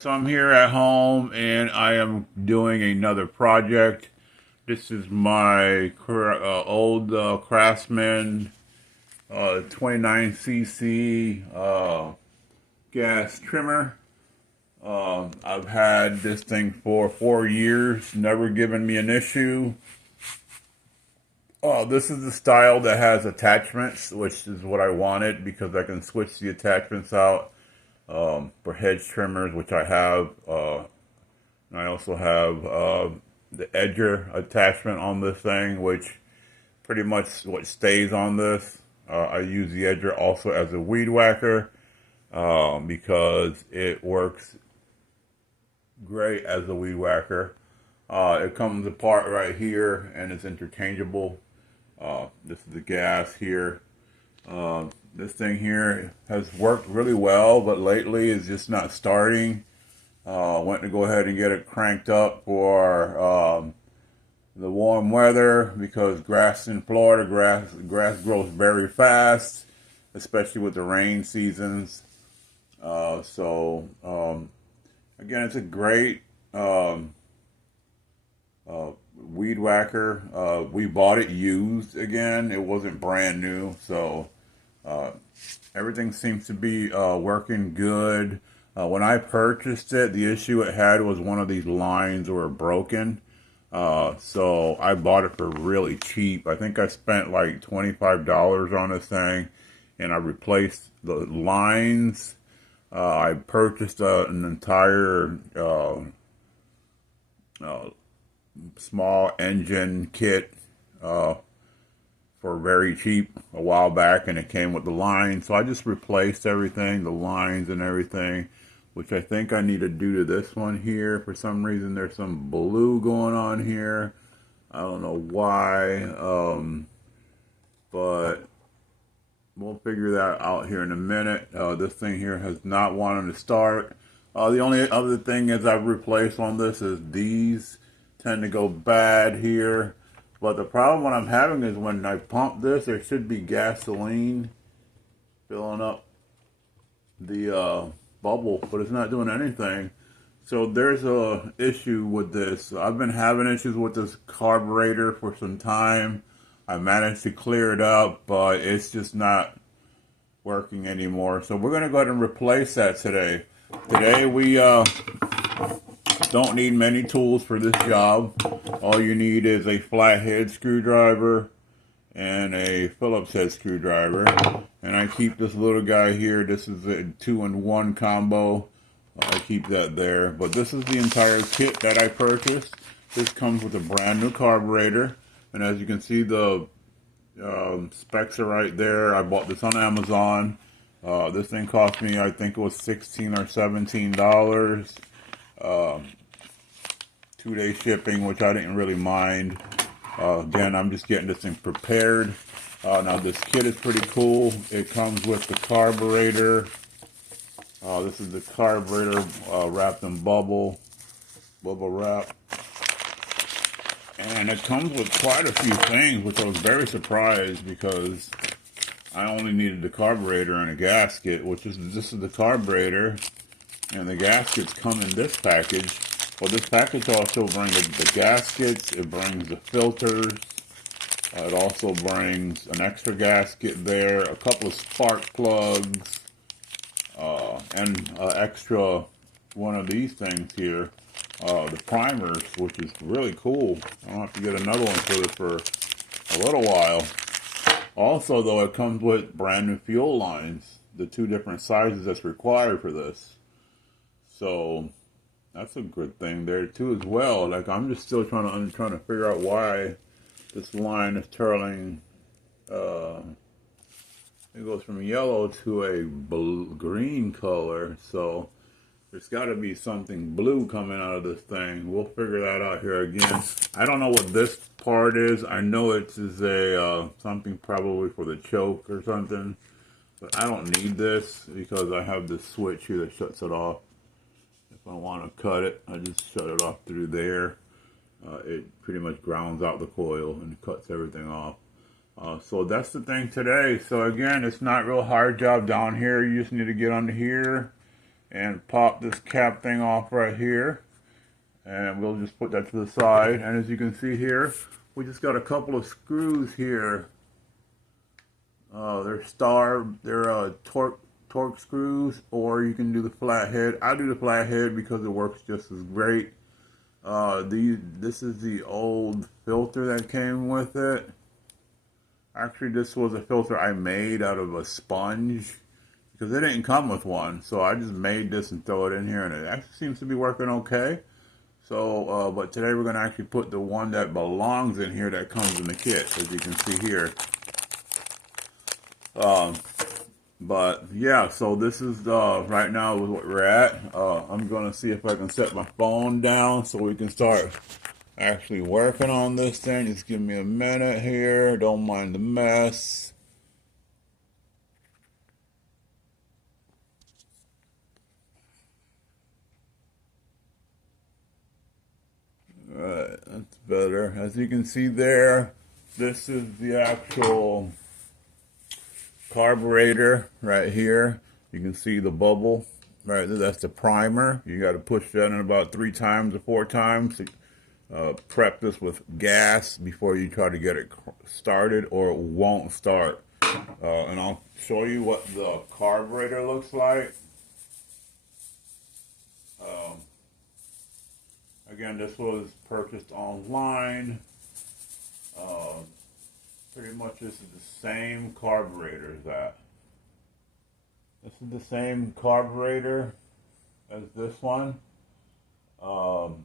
So I'm here at home and I am doing another project. This is my old Craftsman 29cc gas trimmer. I've had this thing for 4 years, never given me an issue. This is the style that has attachments, which is what I wanted because I can switch the attachments out for hedge trimmers, which I have. I also have the edger attachment on this thing, which pretty much what stays on this. I use the edger also as a weed whacker because it works great as a weed whacker. It comes apart right here and it's interchangeable. This is the gas here. This thing here has worked really well, but lately it's just not starting. Went to go ahead and get it cranked up for the warm weather because grass in Florida, grass grows very fast, especially with the rain seasons. Again, it's a great weed whacker. We bought it used again. It wasn't brand new, so everything seems to be working good. When I purchased it, the issue it had was one of these lines were broken. So I bought it for really cheap. I think I spent like $25 on this thing, and I replaced the lines. I purchased an entire small engine kit for very cheap a while back, and it came with the lines. So I just replaced everything, the lines and everything, which I think I need to do to this one here. For some reason, there's some blue going on here. I don't know why, but we'll figure that out here in a minute. This thing here has not wanted to start. The only other thing is I've replaced on this is these tend to go bad here. But the problem what I'm having is when I pump this, there should be gasoline filling up the bubble, but it's not doing anything. So there's a issue with this. I've been having issues with this carburetor for some time. I managed to clear it up, but it's just not working anymore. So we're going to go ahead and replace that today. Today we don't need many tools for this job. All you need is a flathead screwdriver and a Phillips head screwdriver. And I keep this little guy here. This is a 2-in-1 combo. I keep that there. But this is the entire kit that I purchased. This comes with a brand new carburetor. And as you can see, the specs are right there. I bought this on Amazon. This thing cost me, I think it was $16 or $17. 2-day shipping, which I didn't really mind. Again, I'm just getting this thing prepared. Now this kit is pretty cool. It comes with the carburetor. This is the carburetor wrapped in bubble wrap. And it comes with quite a few things, which I was very surprised because I only needed the carburetor and a gasket, this is the carburetor, and the gaskets come in this package. Well, this package also brings the gaskets, it brings the filters, it also brings an extra gasket there, a couple of spark plugs, and an extra one of these things here, the primers, which is really cool. I'll have to get another one for this for a little while. Also, though, it comes with brand new fuel lines, the 2 different sizes that's required for this. So that's a good thing there too as well. Like I'm just still trying to figure out why this line is turning. It goes from yellow to a green color. So there's got to be something blue coming out of this thing. We'll figure that out here again. I don't know what this part is. I know it is a something probably for the choke or something. But I don't need this because I have this switch here that shuts it off. If I want to cut it, I just shut it off through there. It pretty much grounds out the coil and cuts everything off. So that's the thing today. So again, it's not real hard job down here. You just need to get under here and pop this cap thing off right here. And we'll just put that to the side. And as you can see here, we just got a couple of screws here. They're torque screws, or you can do the flathead. I do the flathead because it works just as great. This is the old filter that came with it. Actually, this was a filter I made out of a sponge because it didn't come with one. So I just made this and throw it in here, and it actually seems to be working okay. So, but today we're going to actually put the one that belongs in here that comes in the kit, as you can see here. But yeah, so this is right now with what we're at. I'm going to see if I can set my phone down so we can start actually working on this thing. Just give me a minute here. Don't mind the mess. Alright, that's better. As you can see there, this is the actual carburetor right here. You can see the bubble right there. That's the primer. You got to push that in about 3 times or 4 times. Prep this with gas before you try to get it started, or it won't start. And I'll show you what the carburetor looks like. Again, this was purchased online. Pretty much this is the same carburetor as that. This is the same carburetor as this one. So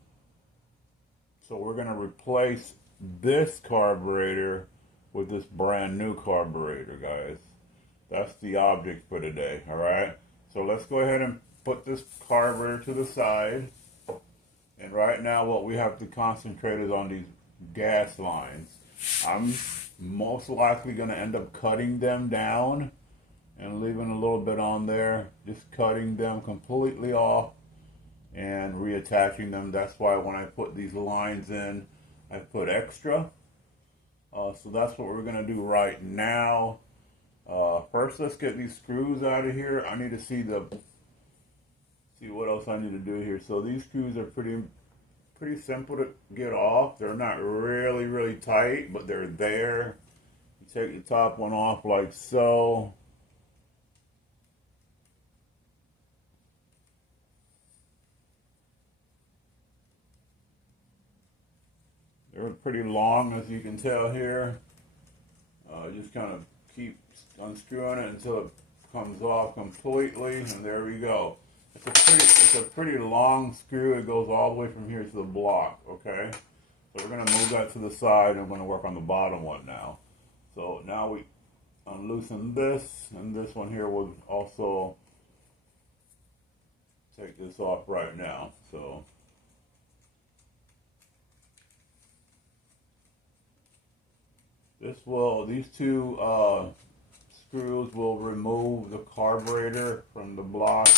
we're going to replace this carburetor with this brand new carburetor, guys. That's the object for today, alright? So let's go ahead and put this carburetor to the side. And right now what we have to concentrate is on these gas lines. I'm most likely going to end up cutting them down and leaving a little bit on there. Just cutting them completely off and reattaching them. That's why when I put these lines in, I put extra. So that's what we're going to do right now. First, let's get these screws out of here. I need to see what else I need to do here. So these screws are pretty simple to get off. They're not really tight, but they're there. You take the top one off like so. They're pretty long, as you can tell here. Just kind of keep unscrewing it until it comes off completely, and there we go. It's a pretty long screw. It goes all the way from here to the block, okay? So we're going to move that to the side, and we're going to work on the bottom one now. So now we unloosen this, and this one here will also take this off right now. So these two screws will remove the carburetor from the block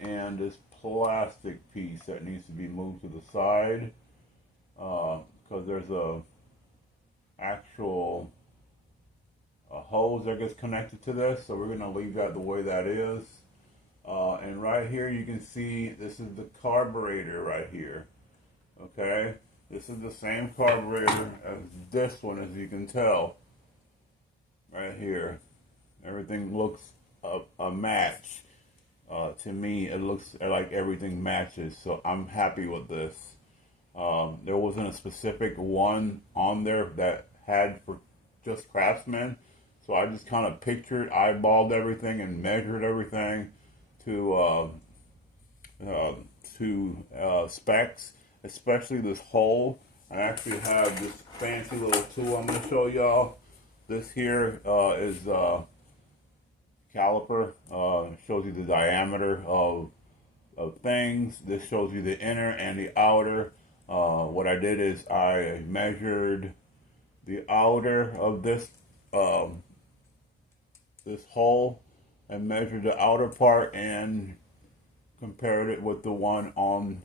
and this plastic piece that needs to be moved to the side, because there's a actual hose that gets connected to this, so we're going to leave that the way that is. And right here you can see this is the carburetor right here, okay? This is the same carburetor as this one, as you can tell right here. Everything looks a match. To me, it looks like everything matches, so I'm happy with this. There wasn't a specific one on there that had for just Craftsman, so I just kind of eyeballed everything and measured everything to specs, especially this hole. I actually have this fancy little tool I'm going to show y'all. This here is caliper. Shows you the diameter of things. This shows you the inner and the outer. What I did is I measured the outer of this this hole and measured the outer part and compared it with the one on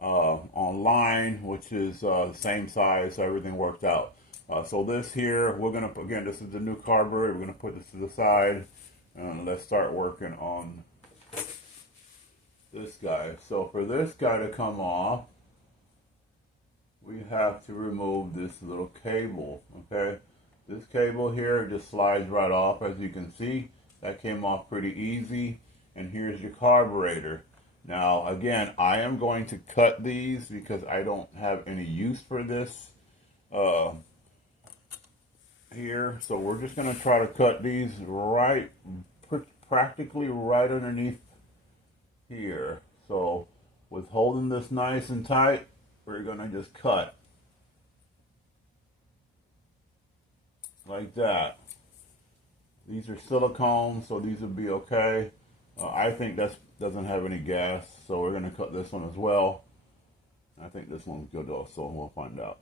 online, which is the same size, so everything worked out. So this here, we're gonna, again, this is the new carburetor. We're gonna put this to the side, and let's start working on this guy. So for this guy to come off, we have to remove this little cable, okay? This cable here just slides right off, as you can see. That came off pretty easy. And here's your carburetor. Now, again, I am going to cut these because I don't have any use for this here. So we're just going to try to cut these right, practically right underneath here. So with holding this nice and tight, we're going to just cut like that. These are silicone, so these will be okay. I think that doesn't have any gas, so we're going to cut this one as well. I think this one's good also, and we'll find out.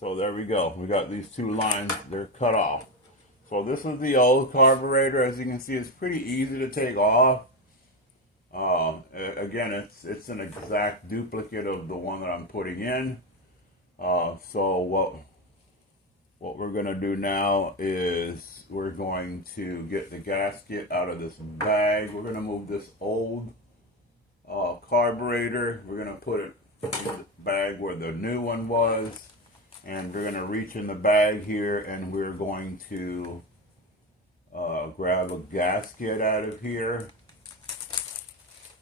So there we go. We got these two lines, they're cut off. So this is the old carburetor. As you can see, it's pretty easy to take off. Again, it's an exact duplicate of the one that I'm putting in. So what we're going to do now is we're going to get the gasket out of this bag. We're going to move this old carburetor. We're going to put it in the bag where the new one was. And we're going to reach in the bag here and we're going to grab a gasket out of here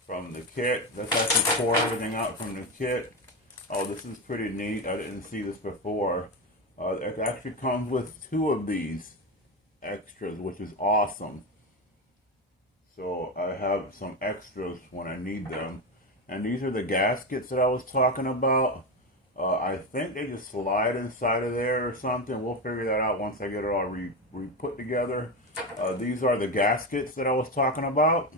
from the kit. Let's actually pour everything out from the kit. Oh, this is pretty neat. I didn't see this before. It actually comes with two of these extras, which is awesome. So I have some extras when I need them. And these are the gaskets that I was talking about. I think they just slide inside of there or something. We'll figure that out once I get it all put together. These are the gaskets that I was talking about.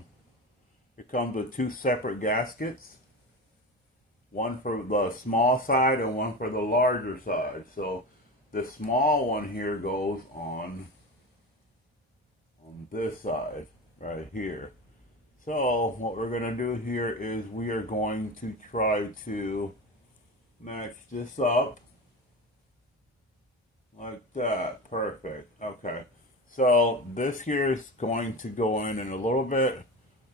It comes with two separate gaskets. One for the small side and one for the larger side. So the small one here goes on this side right here. So what we're going to do here is we are going to try to match this up like that. Perfect. Okay. So this here is going to go in a little bit.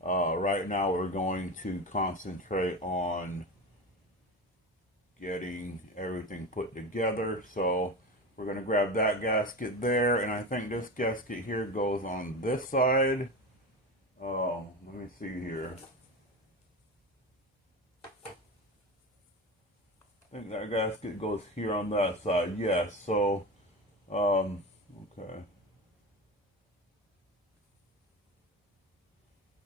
Right now we're going to concentrate on getting everything put together. So we're going to grab that gasket there, and I think this gasket here goes on this side. Let me see here. I think that gasket goes here on that side. Yes. So, okay.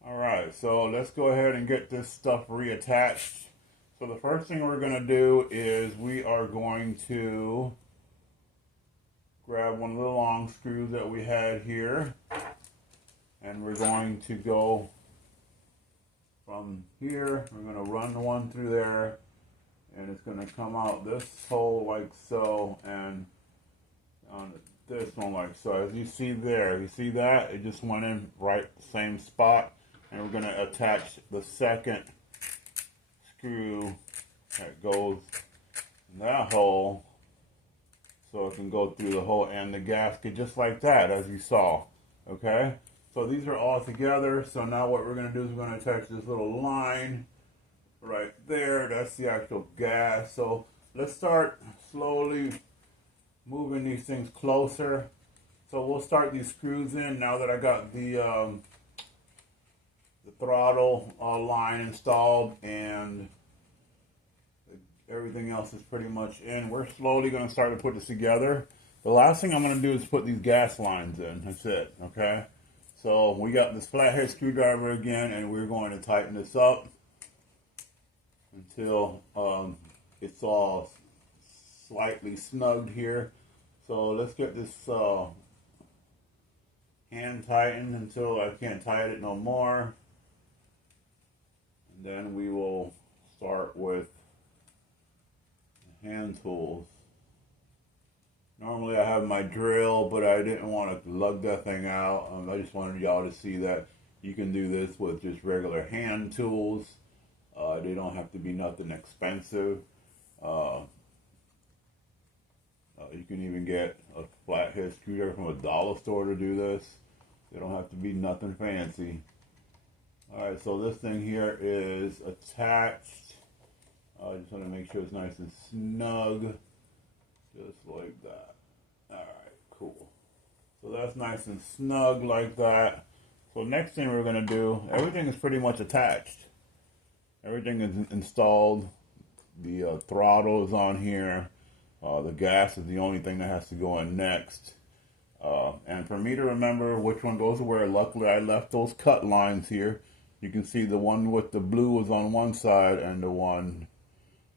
All right. So let's go ahead and get this stuff reattached. So the first thing we're going to do is we are going to grab one of the long screws that we had here, and we're going to go from here. We're going to run one through there, and it's going to come out this hole like so, and on this one like so. As you see there, you see that? It just went in right the same spot, and we're going to attach the second screw that goes in that hole, so it can go through the hole and the gasket just like that, as you saw. Okay, so these are all together. So now what we're going to do is we're going to attach this little line right there. That's the actual gas. So let's start slowly moving these things closer. So we'll start these screws in now that I got the throttle line installed and everything else is pretty much in. We're slowly going to start to put this together. The last thing I'm going to do is put these gas lines in. That's it, okay? So we got this flathead screwdriver again, and we're going to tighten this up until it's all slightly snugged here. So let's get this hand tightened until I can't tighten it no more. And then we will start with hand tools. Normally I have my drill, but I didn't want to lug that thing out. I just wanted y'all to see that you can do this with just regular hand tools. They don't have to be nothing expensive. You can even get a flathead screwdriver from a dollar store to do this. They don't have to be nothing fancy. Alright, so this thing here is attached. I just want to make sure it's nice and snug. Just like that. Alright, cool. So that's nice and snug like that. So next thing we're going to do, everything is pretty much attached. Everything is installed. The throttle is on here. The gas is the only thing that has to go in next. And for me to remember which one goes where, luckily I left those cut lines here. You can see the one with the blue is on one side and the one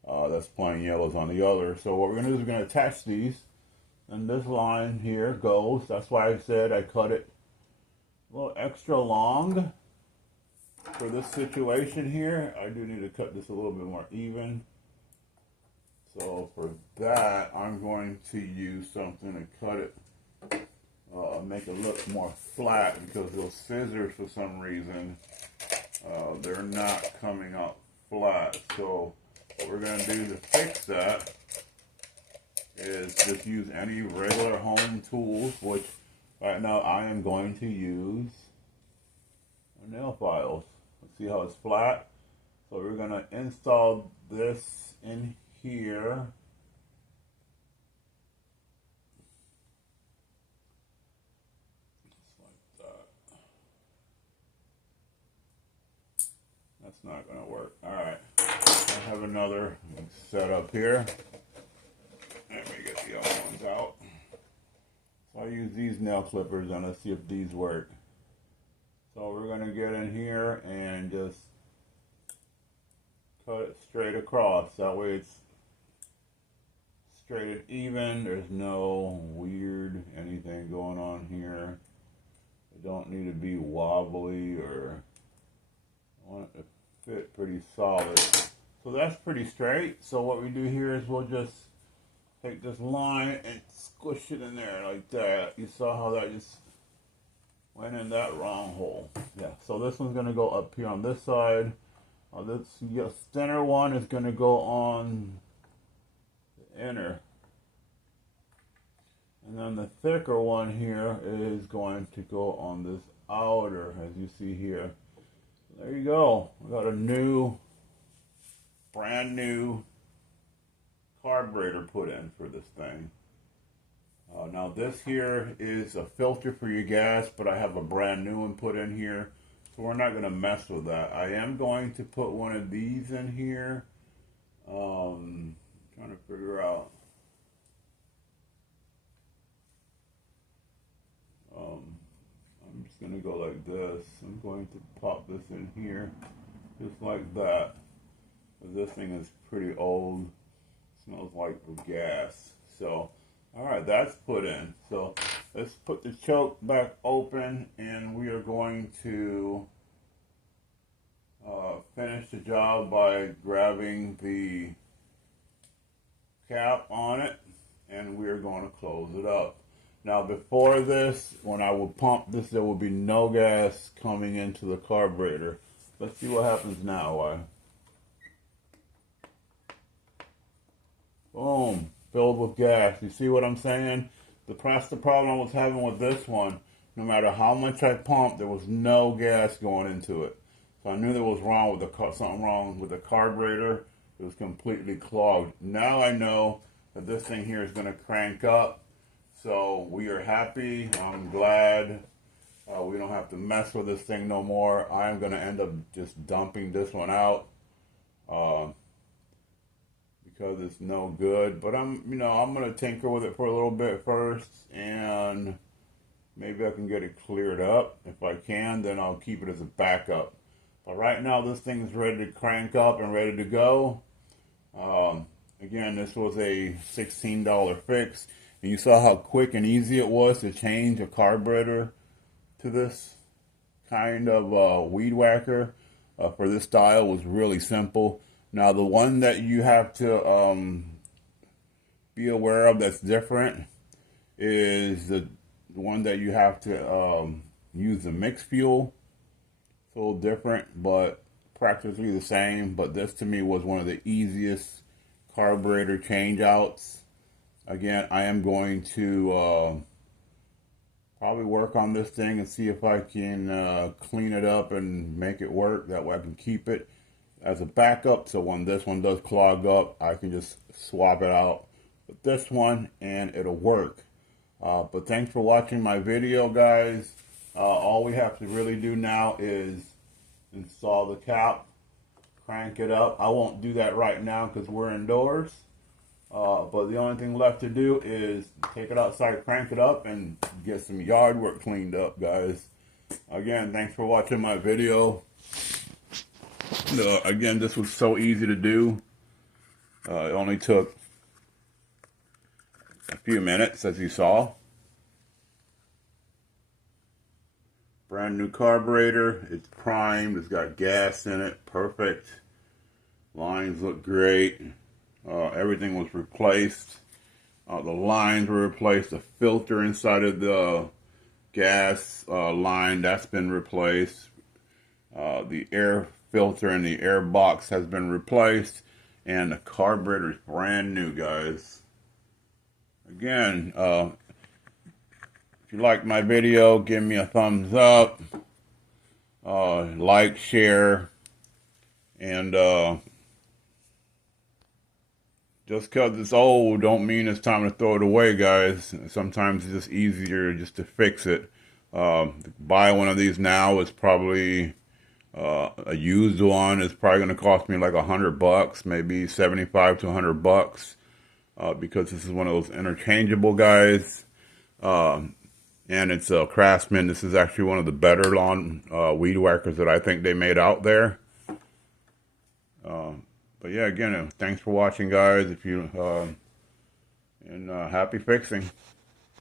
that's plain yellow is on the other. So what we're going to do is we're going to attach these. And this line here goes. That's why I said I cut it a little extra long for this situation here. I do need to cut this a little bit more even. So for that, I'm going to use something to cut it, make it look more flat, because those scissors, for some reason, they're not coming out flat. So what we're going to do to fix that is just use any regular home tools, which right now I am going to use nail files. Let's see how it's flat. So we're going to install this in here. Just like that. That's not going to work. Alright. I have another set up here. Let me get the other ones out. So I use these nail clippers and let's see if these work. So we're going to get in here and just cut it straight across. That way it's straight and even. There's no weird anything going on here. It don't need to be wobbly, or I want it to fit pretty solid. So that's pretty straight. So what we do here is we'll just take this line and squish it in there like that. You saw how that just went in that wrong hole. Yeah, so this one's going to go up here on this side. This thinner one is going to go on the inner. And then the thicker one here is going to go on this outer, as you see here. There you go. We got a brand new carburetor put in for this thing. Now this here is a filter for your gas, but I have a brand new one put in here. So we're not going to mess with that. I am going to put one of these in here. Trying to figure out. I'm just going to go like this. I'm going to pop this in here, just like that. This thing is pretty old. Smells like gas. So, alright, that's put in. So let's put the choke back open, and we are going to finish the job by grabbing the cap on it, and we are going to close it up. Now before this, when I will pump this, there will be no gas coming into the carburetor. Let's see what happens now. Boom, filled with gas. You see what I'm saying? That's the problem I was having with this one. No matter how much I pumped, there was no gas going into it. So I knew there was something wrong with the carburetor. It was completely clogged. Now I know that this thing here is going to crank up. So we are happy. I'm glad we don't have to mess with this thing no more. I'm going to end up just dumping this one out. Because it's no good, but I'm going to tinker with it for a little bit first, and maybe I can get it cleared up. If I can, then I'll keep it as a backup. But right now, this thing is ready to crank up and ready to go. Again, this was a $16 fix, and you saw how quick and easy it was to change a carburetor to this kind of weed whacker. For this style was really simple. Now the one that you have to be aware of that's different is the one that you have to use the mixed fuel. It's a little different, but practically the same. But this to me was one of the easiest carburetor change outs. Again, I am going to probably work on this thing and see if I can clean it up and make it work. That way I can keep it as a backup, so when this one does clog up, I can just swap it out with this one and it'll work. But thanks for watching my video, guys. All we have to really do now is install the cap, crank it up. I won't do that right now because we're indoors. But the only thing left to do is take it outside, crank it up, and get some yard work cleaned up, guys. Again, thanks for watching my video. Again, this was so easy to do. It only took a few minutes, as you saw. Brand new carburetor. It's primed. It's got gas in it. Perfect. Lines look great. Everything was replaced. The lines were replaced. The filter inside of the gas line, that's been replaced. The air filter in the air box has been replaced. And the carburetor is brand new, guys. Again, if you liked my video, give me a thumbs up. Like, share, and just because it's old don't mean it's time to throw it away, guys. Sometimes it's just easier just to fix it. Buy one of these now is probably a used one is probably going to cost me like $100, maybe 75 to $100, because this is one of those interchangeable guys. And it's a Craftsman. This is actually one of the better lawn weed whackers that I think they made out there. But yeah, again, thanks for watching, guys. If you and happy fixing.